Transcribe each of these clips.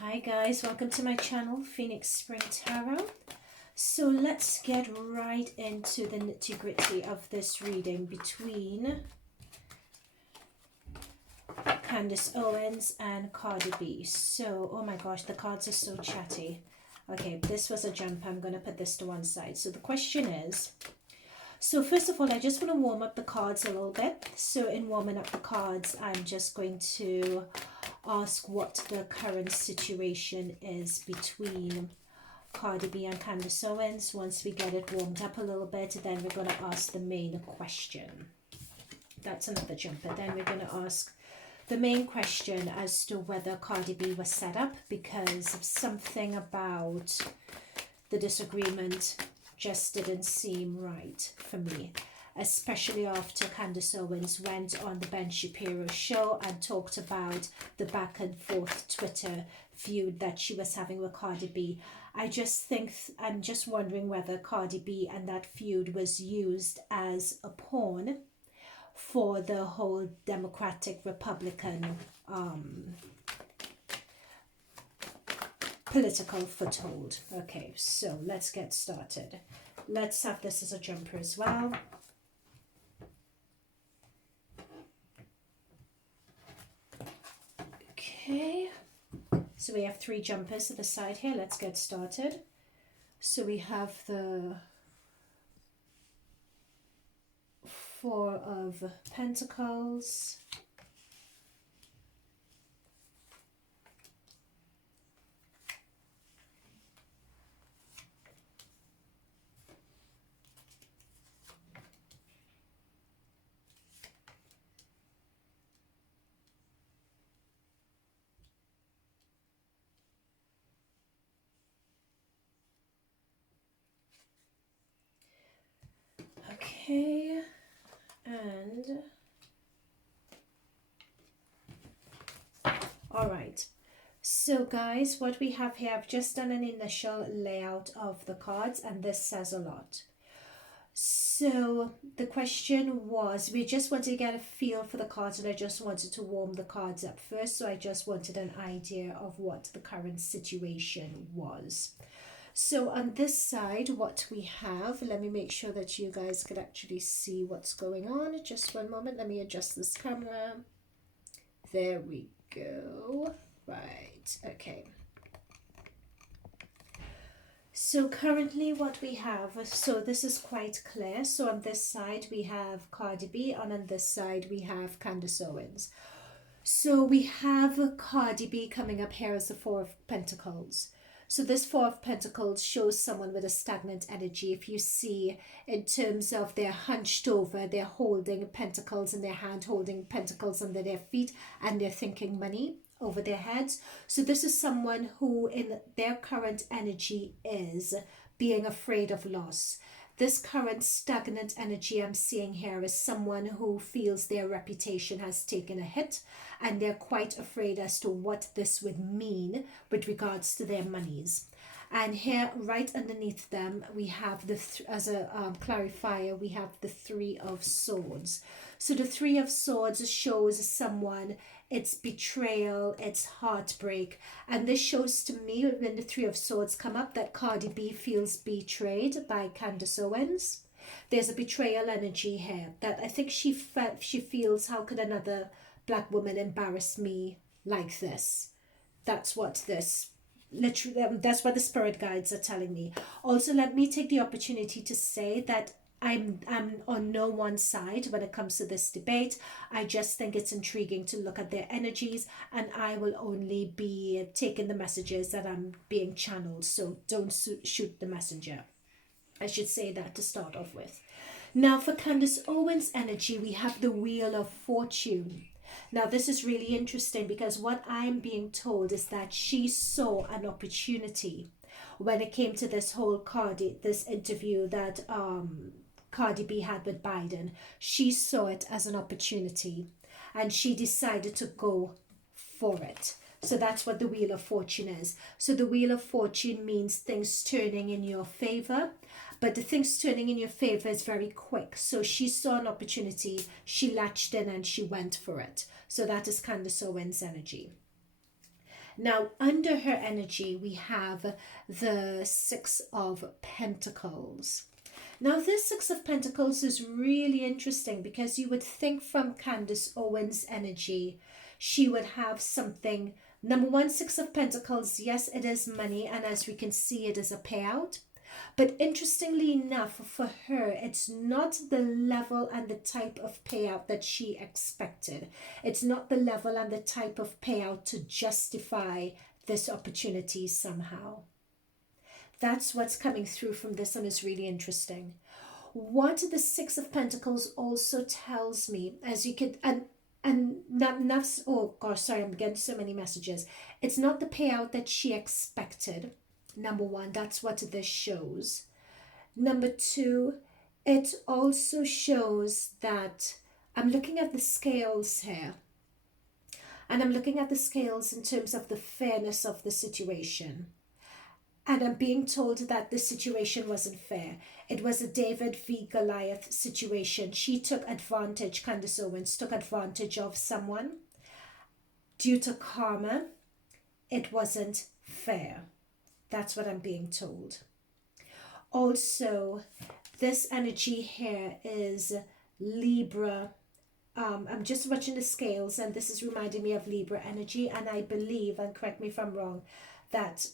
Hi guys, welcome to my channel, Phoenix Spring Tarot. So let's get right into the nitty-gritty of this reading between Candace Owens and Cardi B. So, oh my gosh, the cards are so chatty. Okay, this was a jump. I'm going to put this to one side. So the question is, so first of all, I just want to warm up the cards a little bit. So in warming up the cards, I'm just going to ask what the current situation is between Cardi B and Candace Owens. Once we get it warmed up a little bit, then we're going to ask the main question. That's another jumper. Then we're going to ask the main question as to whether Cardi B was set up because of something about the disagreement just didn't seem right for me, especially after Candace Owens went on the Ben Shapiro show and talked about the back and forth Twitter feud that she was having with Cardi B. I just think, I'm just wondering whether Cardi B and that feud was used as a pawn for the whole Democratic Republican political foothold. Okay, so let's get started. Let's have this as a jumper as well. Okay, so we have 3 jumpers at the side here. Let's get started. So we have the 4 of Pentacles, okay, and all right. So guys, what we have here, I've just done an initial layout of the cards and this says a lot. So the question was, we just wanted to get a feel for the cards and I just wanted to warm the cards up first. So I just wanted an idea of what the current situation was. So on this side, what we have, let me make sure that you guys can actually see what's going on. Just one moment, let me adjust this camera. There we go. Right, okay. So currently what we have, so this is quite clear. So on this side we have Cardi B and on this side we have Candace Owens. So we have Cardi B coming up here as the 4 of Pentacles. So this 4 of Pentacles shows someone with a stagnant energy. If you see in terms of they're hunched over, they're holding pentacles in their hand, holding pentacles under their feet, and they're thinking money over their heads. So this is someone who in their current energy is being afraid of loss. This current stagnant energy I'm seeing here is someone who feels their reputation has taken a hit and they're quite afraid as to what this would mean with regards to their monies. And here right underneath them we have the as a clarifier, we have the 3 of Swords. So the 3 of Swords shows someone, it's betrayal, it's heartbreak, and this shows to me when the 3 of Swords come up that Cardi B feels betrayed by Candace Owens. There's a betrayal energy here that I think she feels, how could another black woman embarrass me like this? That's what this literally, that's what the spirit guides are telling me. Also, let me take the opportunity to say that I'm on no one side when it comes to this debate. I just think it's intriguing to look at their energies, and I will only be taking the messages that I'm being channeled. So don't shoot the messenger. I should say that to start off with. Now for Candace Owens' energy, we have the Wheel of Fortune. Now this is really interesting because what I'm being told is that she saw an opportunity when it came to this whole this interview that Cardi B had with Biden. She saw it as an opportunity and she decided to go for it. So that's what the Wheel of Fortune is. So the Wheel of Fortune means things turning in your favor, but the things turning in your favor is very quick. So she saw an opportunity, she latched in and she went for it. So that is Candace Owens' energy. Now, under her energy, we have the Six of Pentacles. Now, this Six of Pentacles is really interesting because you would think from Candace Owens' energy, she would have something. Number one, Six of Pentacles, yes, it is money, and as we can see, it is a payout. But interestingly enough, for her, it's not the level and the type of payout that she expected. It's not the level and the type of payout to justify this opportunity somehow. That's what's coming through from this, and is really interesting. What the Six of Pentacles also tells me, as you could, and that's, oh gosh, sorry, I'm getting so many messages. It's not the payout that she expected. Number one, that's what this shows. Number two, it also shows that I'm looking at the scales here. And I'm looking at the scales in terms of the fairness of the situation. And I'm being told that the situation wasn't fair. It was a David v. Goliath situation. She took advantage, Candace Owens took advantage of someone. Due to karma, it wasn't fair. That's what I'm being told. Also, this energy here is Libra. I'm just watching the scales, and this is reminding me of Libra energy. And I believe, and correct me if I'm wrong, that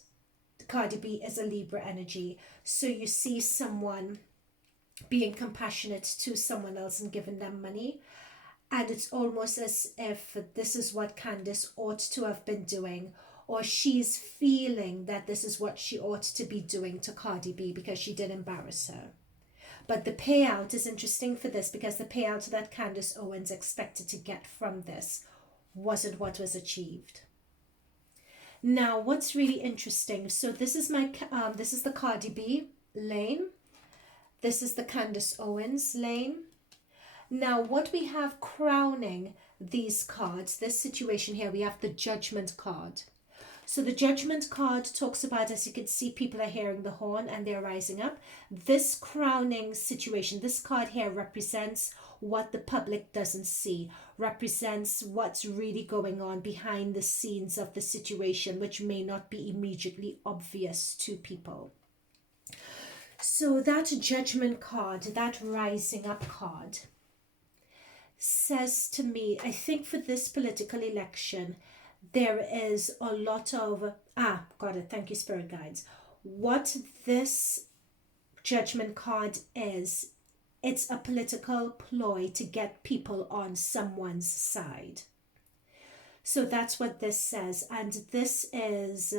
Cardi B is a Libra energy. So you see someone being compassionate to someone else and giving them money. And it's almost as if this is what Candace ought to have been doing, or she's feeling that this is what she ought to be doing to Cardi B because she did embarrass her. But the payout is interesting for this because the payout that Candace Owens expected to get from this wasn't what was achieved. Now, what's really interesting, so this is this is the Cardi B lane. This is the Candace Owens lane. Now, what we have crowning these cards, this situation here, we have the Judgment card. So the Judgment card talks about, as you can see, people are hearing the horn and they're rising up. This crowning situation, this card here represents what the public doesn't see, represents what's really going on behind the scenes of the situation, which may not be immediately obvious to people. So that Judgment card, that rising up card, says to me, I think for this political election, there is a lot of, got it, thank you, Spirit Guides. What this Judgment card is, it's a political ploy to get people on someone's side. So that's what this says. And this is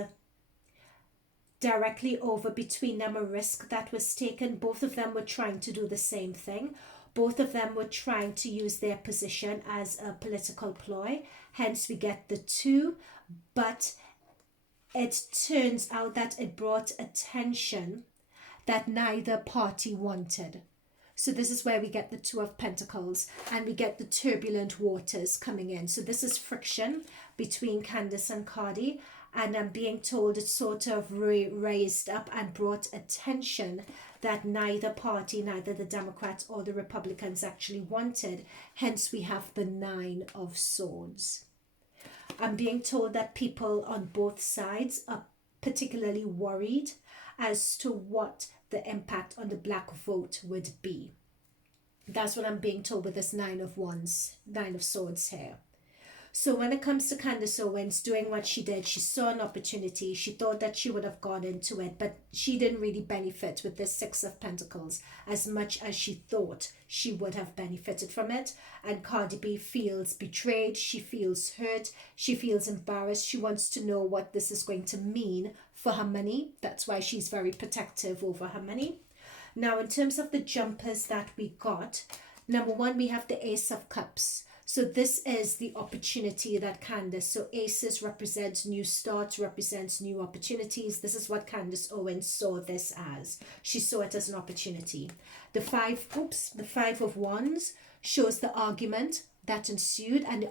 directly over between them, a risk that was taken. Both of them were trying to do the same thing. Both of them were trying to use their position as a political ploy. Hence, we get the two. But it turns out that it brought attention that neither party wanted. So this is where we get the Two of Pentacles and we get the turbulent waters coming in. So this is friction between Candace and Cardi. And I'm being told it sort of raised up and brought attention that neither party, neither the Democrats or the Republicans actually wanted. Hence, we have the Nine of Swords. I'm being told that people on both sides are particularly worried as to what the impact on the black vote would be. That's what I'm being told with this Nine of Swords here. So when it comes to Candace Owens doing what she did, she saw an opportunity. She thought that she would have gone into it, but she didn't really benefit with the Six of Pentacles as much as she thought she would have benefited from it. And Cardi B feels betrayed. She feels hurt. She feels embarrassed. She wants to know what this is going to mean for her money. That's why she's very protective over her money. Now, in terms of the jumpers that we got, number one, we have the Ace of Cups. So this is the opportunity that Candace, so aces represents new starts, represents new opportunities. This is what Candace Owens saw this as. She saw it as an opportunity. The Five of Wands shows the argument that ensued and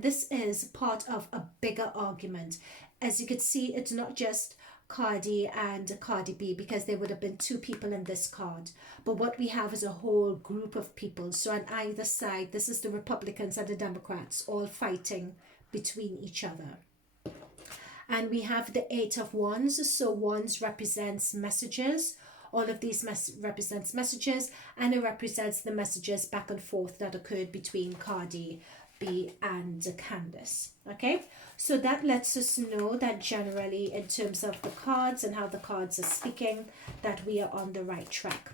this is part of a bigger argument. As you can see, it's not just Cardi and Cardi B because there would have been two people in this card. But what we have is a whole group of people. So on either side, this is the Republicans and the Democrats all fighting between each other. And we have the Eight of Wands. So wands represents messages. All of these represents messages, and it represents the messages back and forth that occurred between Cardi B and Candace. Okay, so that lets us know that generally in terms of the cards and how the cards are speaking, that we are on the right track.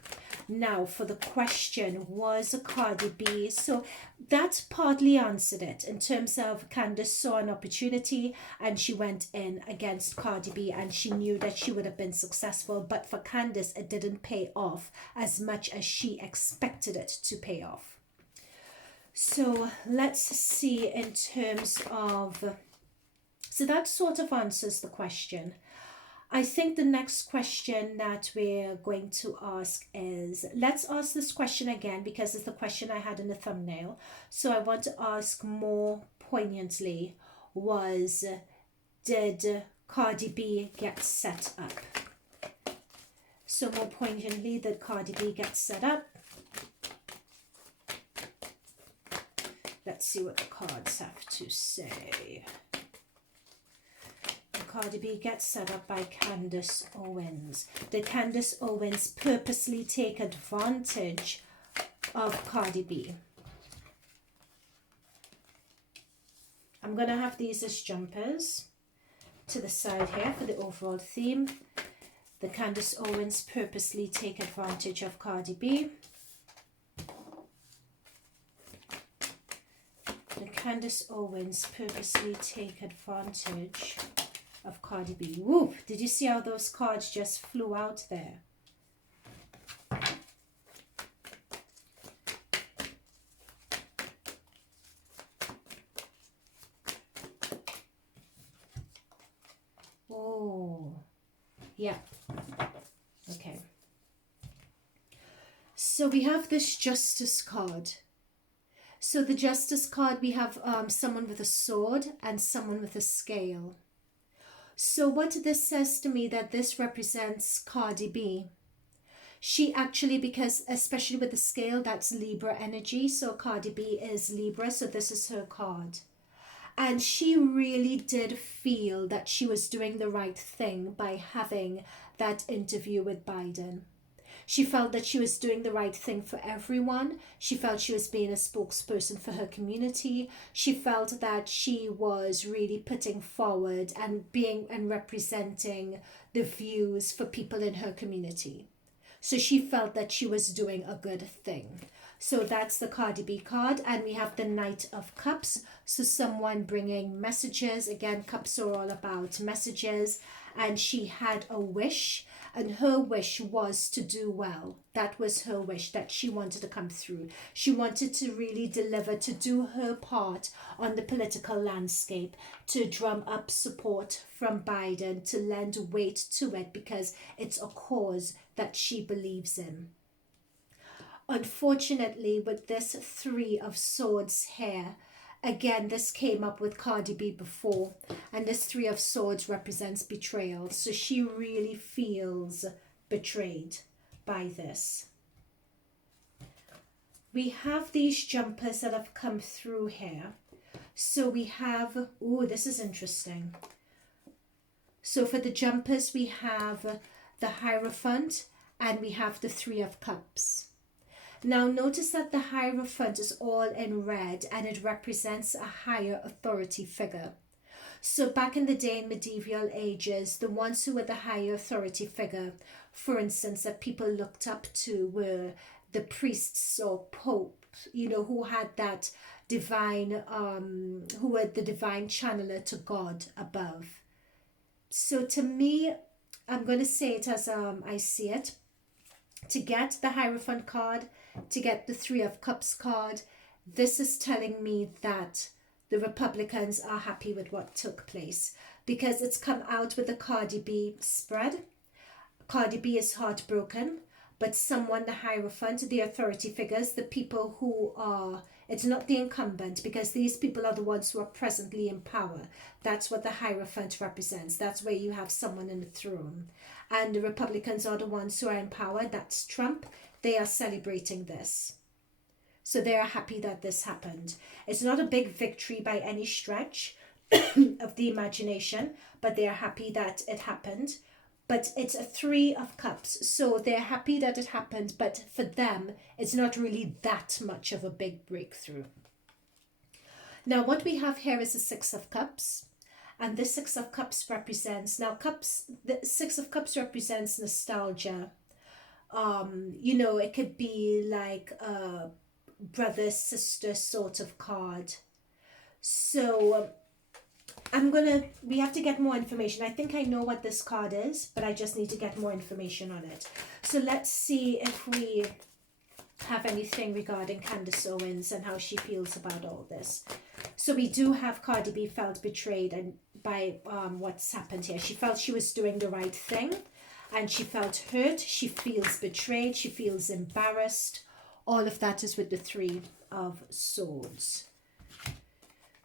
Now for the question, was Cardi B? So that partly answered it in terms of Candace saw an opportunity and she went in against Cardi B and she knew that she would have been successful, but for Candace it didn't pay off as much as she expected it to pay off. So let's see in terms of, so that sort of answers the question. I think the next question that we're going to ask is, let's ask this question again because it's the question I had in the thumbnail. So I want to ask more poignantly, was, did Cardi B get set up? So more poignantly, did Cardi B get set up? Let's see what the cards have to say. Cardi B gets set up by Candace Owens. Did Candace Owens purposely take advantage of Cardi B? I'm going to have these as jumpers to the side here for the overall theme. Did Candace Owens purposely take advantage of Cardi B? Did Candace Owens purposely take advantage of Cardi B? Whoop! Did you see how those cards just flew out there? Oh, yeah. Okay. So we have this Justice card. So the Justice card, we have someone with a sword and someone with a scale. So what this says to me, that this represents Cardi B. She actually, because especially with the scale, that's Libra energy. So Cardi B is Libra, so this is her card. And she really did feel that she was doing the right thing by having that interview with Biden. She felt that she was doing the right thing for everyone. She felt she was being a spokesperson for her community. She felt that she was really putting forward and being and representing the views for people in her community. So she felt that she was doing a good thing. So that's the Cardi B card. And we have the Knight of Cups. So someone bringing messages. Again, cups are all about messages. And she had a wish. And her wish was to do well. That was her wish, that she wanted to come through. She wanted to really deliver, to do her part on the political landscape, to drum up support from Biden, to lend weight to it because it's a cause that she believes in. Unfortunately, with this Three of Swords here, again, this came up with Cardi B before, and this Three of Swords represents betrayal. So she really feels betrayed by this. We have these jumpers that have come through here. So we have, oh, this is interesting. So for the jumpers, we have the Hierophant and we have the Three of Cups. Now notice that the Hierophant is all in red and it represents a higher authority figure. So back in the day in medieval ages, the ones who were the higher authority figure, for instance, that people looked up to were the priests or pope, you know, who had that divine, who were the divine channeler to God above. So to me, I'm going to say it as I see it. To get the Hierophant card, to get the Three of Cups card, this is telling me that the Republicans are happy with what took place because it's come out with the Cardi B spread. Cardi B is heartbroken, but someone, the Hierophant, the authority figures, the people who are, it's not the incumbent because these people are the ones who are presently in power. That's what the Hierophant represents. That's where you have someone in the throne. And the Republicans are the ones who are in power. That's Trump. They are celebrating this. So they are happy that this happened. It's not a big victory by any stretch, of the imagination, but they're happy that it happened. But it's a Three of Cups, so they're happy that it happened, but for them, it's not really that much of a big breakthrough. Now, what we have here is the Six of Cups, and the Six of Cups represents, now cups, the Six of Cups represents nostalgia. It could be like a brother sister sort of card. So we have to get more information. I think I know what this card is, but I just need to get more information on it. So let's see if we have anything regarding Candace Owens and how she feels about all this. So we do have Cardi B felt betrayed and by what's happened here. She felt she was doing the right thing and she felt hurt. She feels betrayed. She feels embarrassed. All of that is with the Three of Swords.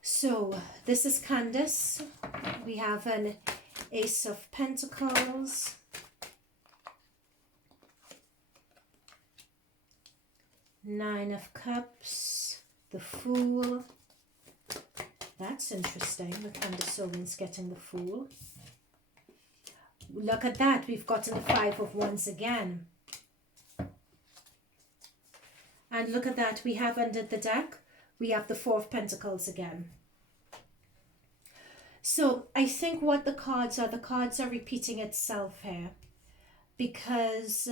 So this is Candace. We have an Ace of Pentacles. Nine of Cups. The Fool. That's interesting, with Candace Owens getting the Fool. Look at that. We've gotten the Five of Wands again. And look at that. We have under the deck, we have the Four of Pentacles again. So I think what the cards are repeating itself here. Because,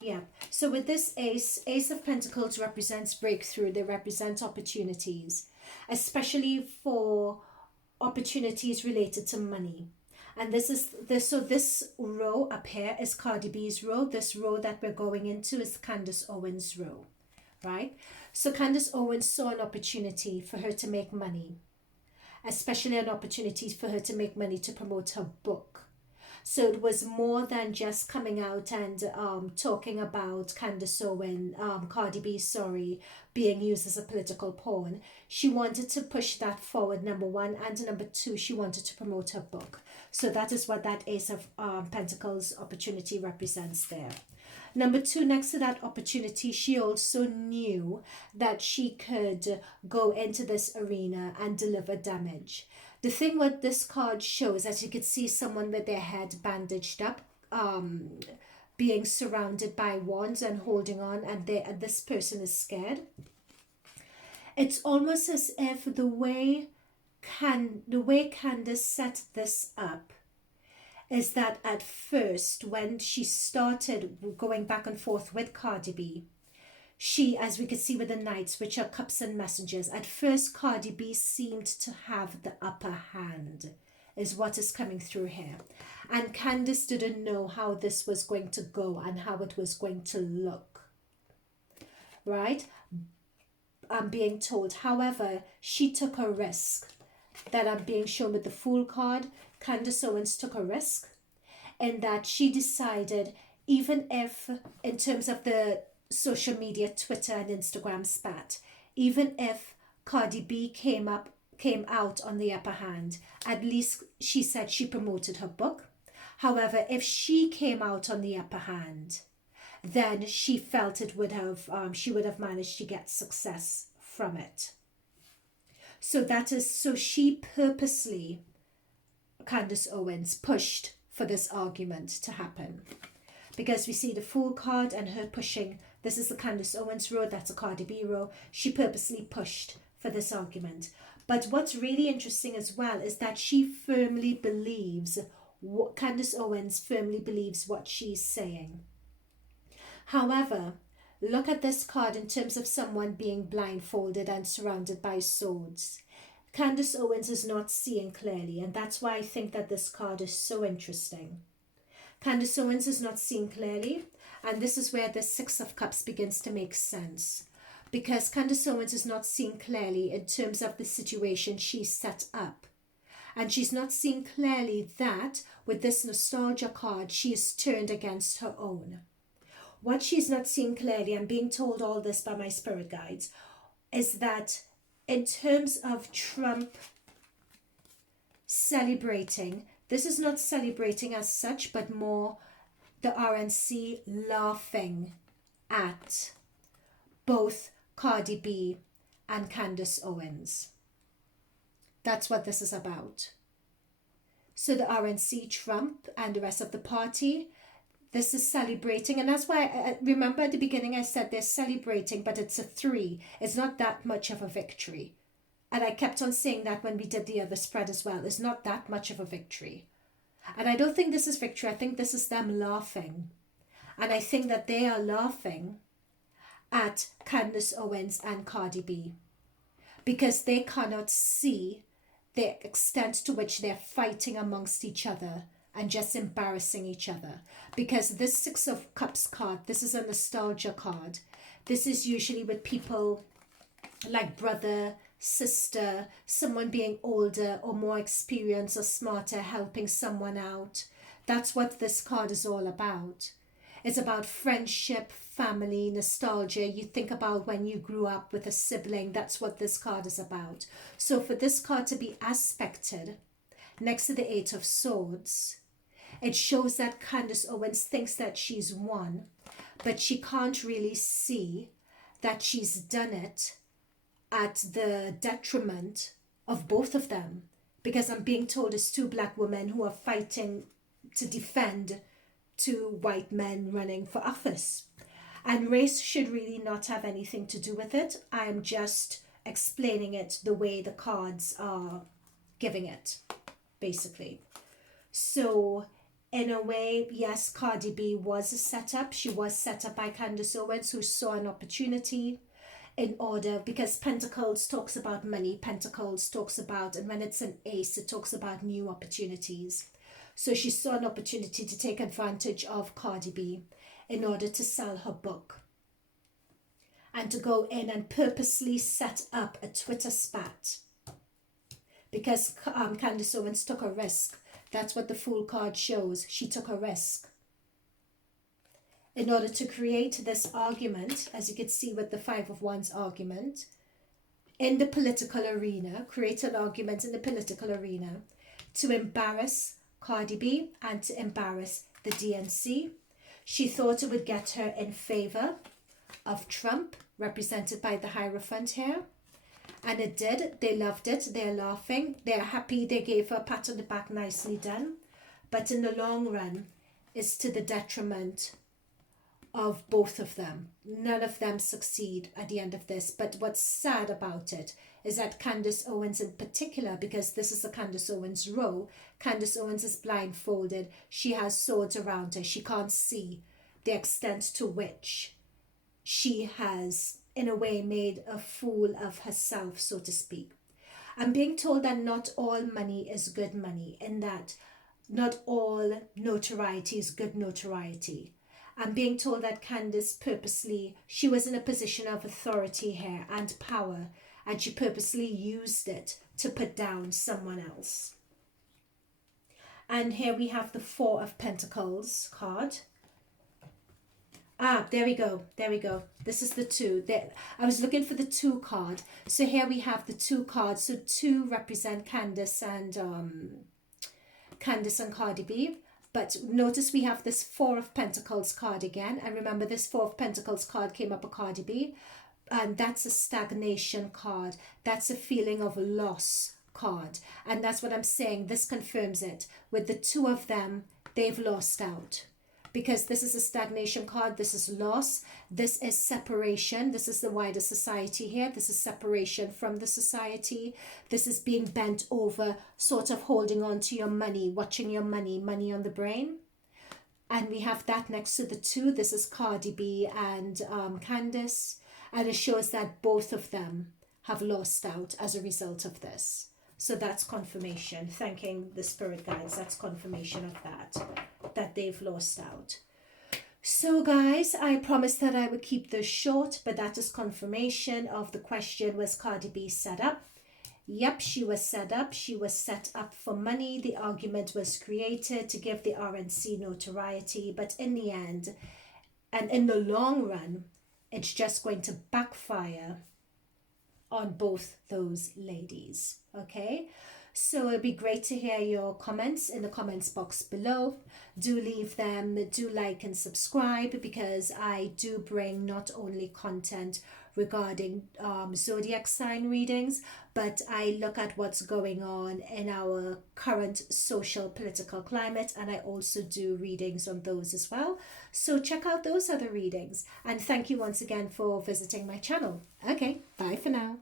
yeah. So with this Ace of Pentacles represents breakthrough. They represent opportunities, especially for opportunities related to money. And this row up here is Cardi B's row. This row that we're going into is Candace Owens' row, right? So Candace Owens saw an opportunity for her to make money, especially an opportunity for her to make money to promote her book. So it was more than just coming out and talking about Candace Owen, Cardi B, being used as a political pawn. She wanted to push that forward, number one, and number two, she wanted to promote her book. So that is what that Ace of Pentacles opportunity represents there. Number two, next to that opportunity, she also knew that she could go into this arena and deliver damage. The thing what this card shows, as you can see someone with their head bandaged up, being surrounded by wands and holding on, and this person is scared. It's almost as if the way Candace set this up is that at first, when she started going back and forth with Cardi B, she, as we could see with the Knights, which are cups and messengers, at first Cardi B seemed to have the upper hand, is what is coming through here. And Candace didn't know how this was going to go and how it was going to look, right? I'm being told. However, she took a risk that I'm being shown with the Fool card. Candace Owens took a risk in that she decided, even if in terms of the social media, Twitter and Instagram spat, even if Cardi B came out on the upper hand, at least she said she promoted her book. However, if she came out on the upper hand, then she felt it would have she would have managed to get success from it. So she purposely, Candace Owens, pushed for this argument to happen, because we see the Fool card and her pushing. This is the Candace Owens row, that's a Cardi B row. She purposely pushed for this argument. But what's really interesting as well is that she firmly believes, Candace Owens firmly believes what she's saying. However, look at this card in terms of someone being blindfolded and surrounded by swords. Candace Owens is not seeing clearly, and that's why I think that this card is so interesting. Candace Owens is not seeing clearly, and this is where the Six of Cups begins to make sense. Because Candace Owens is not seeing clearly in terms of the situation she's set up. And she's not seeing clearly that with this nostalgia card, she is turned against her own. What she's not seeing clearly, I'm being told all this by my spirit guides, is that in terms of Trump celebrating, this is not celebrating as such, but more the RNC laughing at both Cardi B and Candace Owens. That's what this is about. So the RNC, Trump, and the rest of the party, this is celebrating. And that's why, I remember at the beginning I said they're celebrating, but it's a 3. It's not that much of a victory. And I kept on saying that when we did the other spread as well. It's not that much of a victory. And I don't think this is victory. I think this is them laughing. And I think that they are laughing at Candace Owens and Cardi B, because they cannot see the extent to which they're fighting amongst each other and just embarrassing each other. Because this 6 of Cups card, this is a nostalgia card. This is usually with people like brother, sister, someone being older or more experienced or smarter, helping someone out. That's what this card is all about. It's about friendship, family, nostalgia. You think about when you grew up with a sibling. That's what this card is about. So for this card to be aspected next to the 8 of Swords, it shows that Candace Owens thinks that she's won, but she can't really see that she's done it at the detriment of both of them. Because I'm being told it's 2 black women who are fighting to defend 2 white men running for office. And race should really not have anything to do with it. I'm just explaining it the way the cards are giving it, basically. So in a way, yes, Cardi B was a setup. She was set up by Candace Owens, who saw an opportunity in order, because Pentacles talks about money, Pentacles talks about, and when it's an ace, it talks about new opportunities. So she saw an opportunity to take advantage of Cardi B in order to sell her book and to go in and purposely set up a Twitter spat, because Candace Owens took a risk. That's what the Fool card shows. She took a risk in order to create this argument, as you can see with the 5 of Wands argument, in the political arena, create an argument in the political arena to embarrass Cardi B and to embarrass the DNC. She thought it would get her in favor of Trump, represented by the Hierophant here. And it did. They loved it. They're laughing. They're happy. They gave her a pat on the back, nicely done. But in the long run, it's to the detriment of both of them. None of them succeed at the end of this. But what's sad about it is that Candace Owens in particular, because this is a Candace Owens row, Candace Owens is blindfolded. She has swords around her. She can't see the extent to which she has, in a way, made a fool of herself, so to speak. I'm being told that not all money is good money, in that not all notoriety is good notoriety. I'm being told that Candace purposely, she was in a position of authority here and power, and she purposely used it to put down someone else. And here we have the 4 of Pentacles card. Ah, there we go. There we go. This is the 2. There, I was looking for the 2 card. So here we have the 2 cards. So 2 represent Candace and Cardi B. But notice we have this 4 of Pentacles card again. And remember, this 4 of Pentacles card came up a Cardi B. And that's a stagnation card. That's a feeling of loss card. And that's what I'm saying. This confirms it. With the 2 of them, they've lost out. Because this is a stagnation card. This is loss. This is separation. This is the wider society here. This is separation from the society. This is being bent over, sort of holding on to your money, watching your money, money on the brain. And we have that next to the 2. This is Cardi B and Candace. And it shows that both of them have lost out as a result of this. So that's confirmation. Thanking the spirit guides. That's confirmation of that they've lost out. So guys, I promised that I would keep this short, but that is confirmation of the question, was Cardi B set up? Yep, she was set up. She was set up for money. The argument was created to give the RNC notoriety, but in the end, and in the long run, it's just going to backfire on both those ladies. Okay, so it'd be great to hear your comments in the comments box below. Do leave them, do like and subscribe, because I do bring not only content regarding zodiac sign readings, but I look at what's going on in our current social political climate, and I also do readings on those as well. So check out those other readings, and thank you once again for visiting my channel. Okay, bye for now.